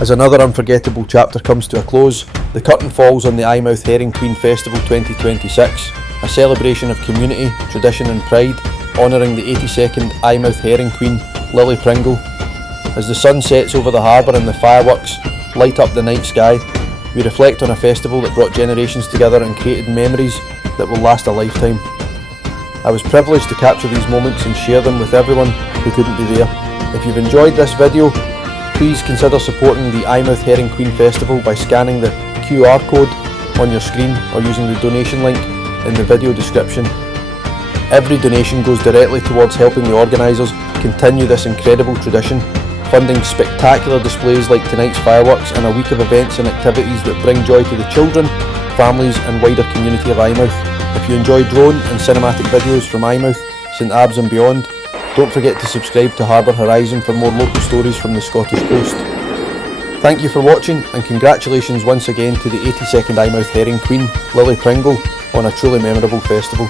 As another unforgettable chapter comes to a close, the curtain falls on the Eyemouth Herring Queen Festival 2026, a celebration of community, tradition and pride, honouring the 82nd Eyemouth Herring Queen, Lilly Pringle. As the sun sets over the harbour and the fireworks light up the night sky, we reflect on a festival that brought generations together and created memories that will last a lifetime. I was privileged to capture these moments and share them with everyone who couldn't be there. If you've enjoyed this video, please consider supporting the Eyemouth Herring Queen Festival by scanning the QR code on your screen or using the donation link in the video description. Every donation goes directly towards helping the organisers continue this incredible tradition, funding spectacular displays like tonight's fireworks and a week of events and activities that bring joy to the children, families and wider community of Eyemouth. If you enjoy drone and cinematic videos from Eyemouth, St Abbs and beyond, don't forget to subscribe to HarbourHorizon for more local stories from the Scottish coast. Thank you for watching and congratulations once again to the 82nd Eyemouth Herring Queen, Lilly Pringle, on a truly memorable festival.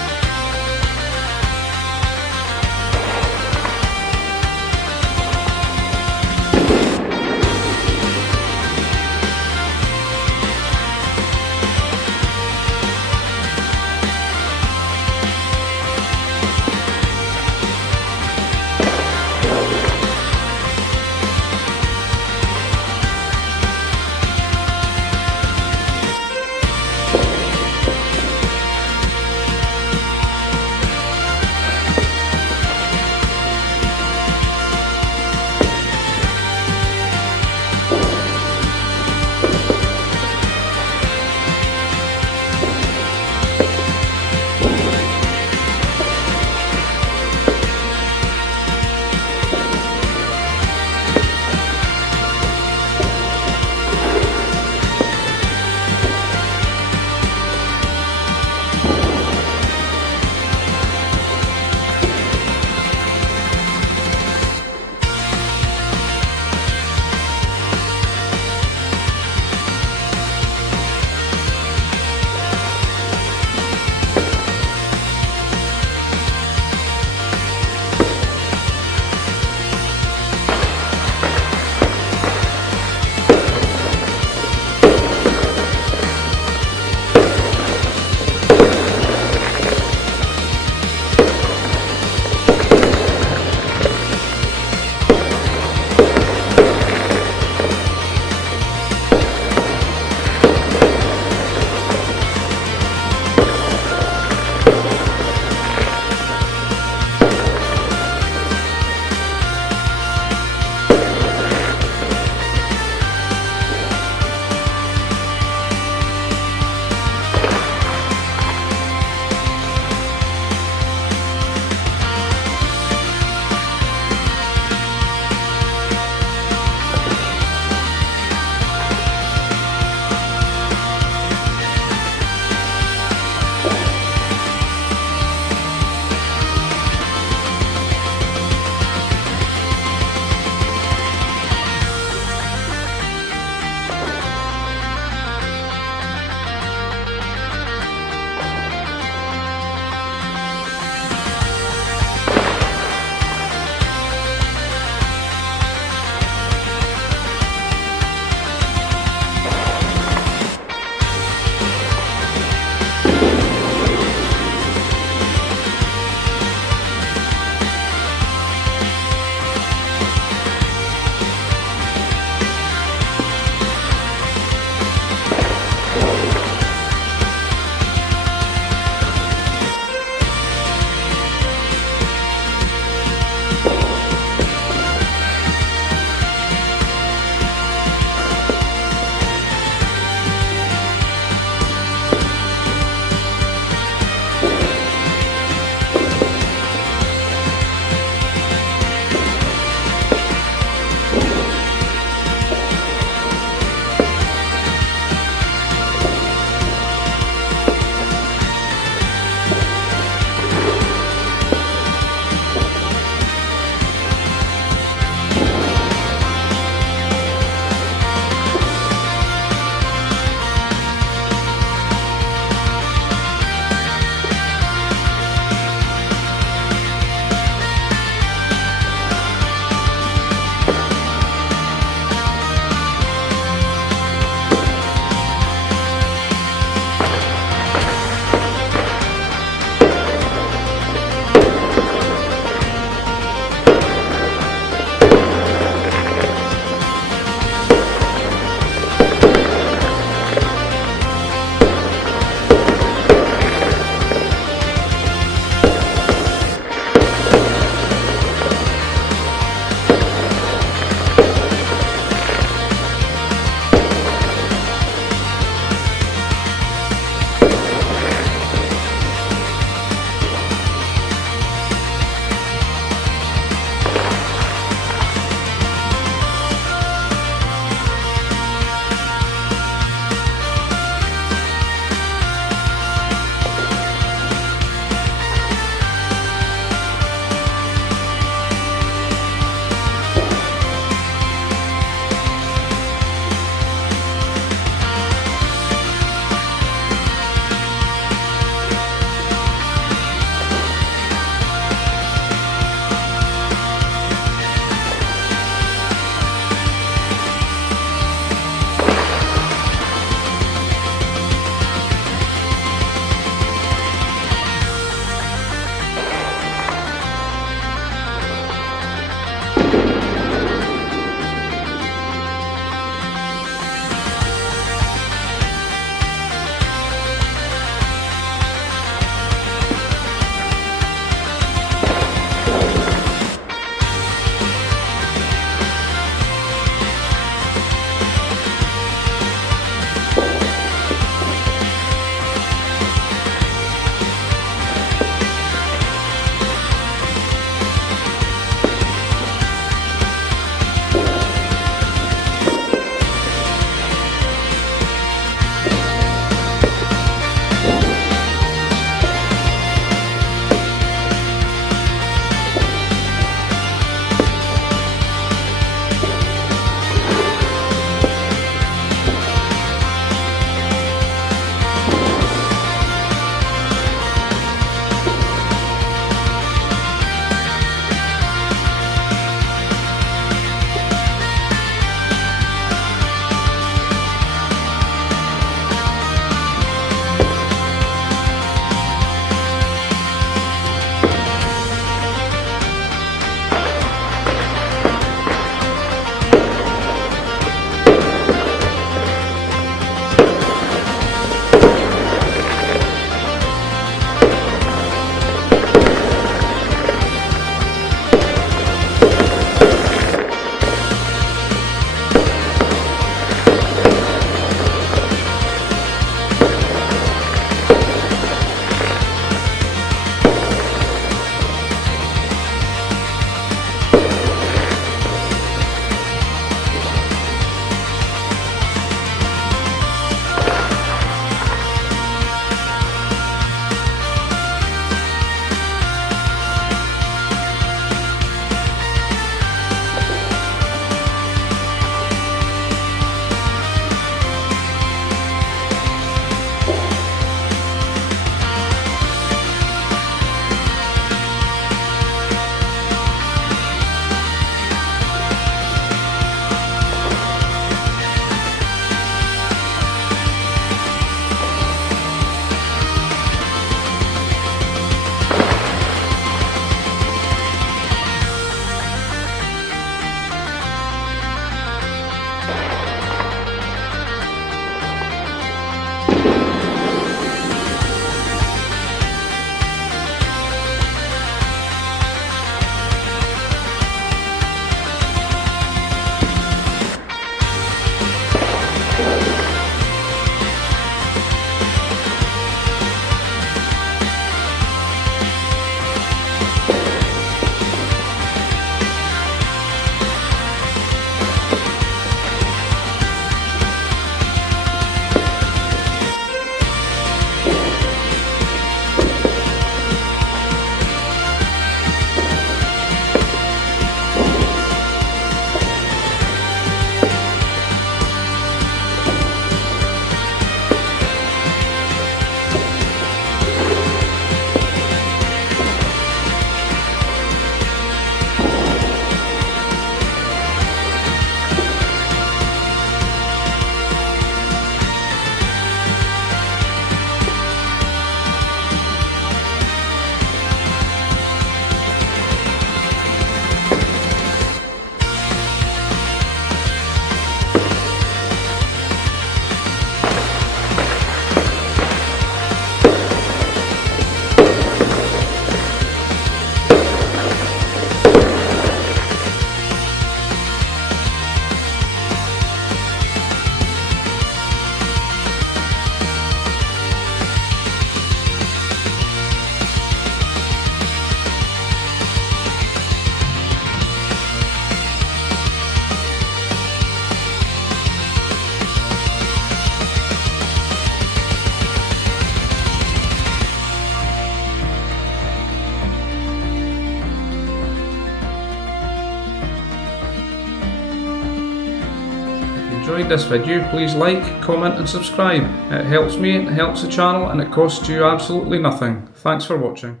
enjoyed this video, please like, comment and subscribe. It helps me, it helps the channel, and it costs you absolutely nothing. Thanks for watching.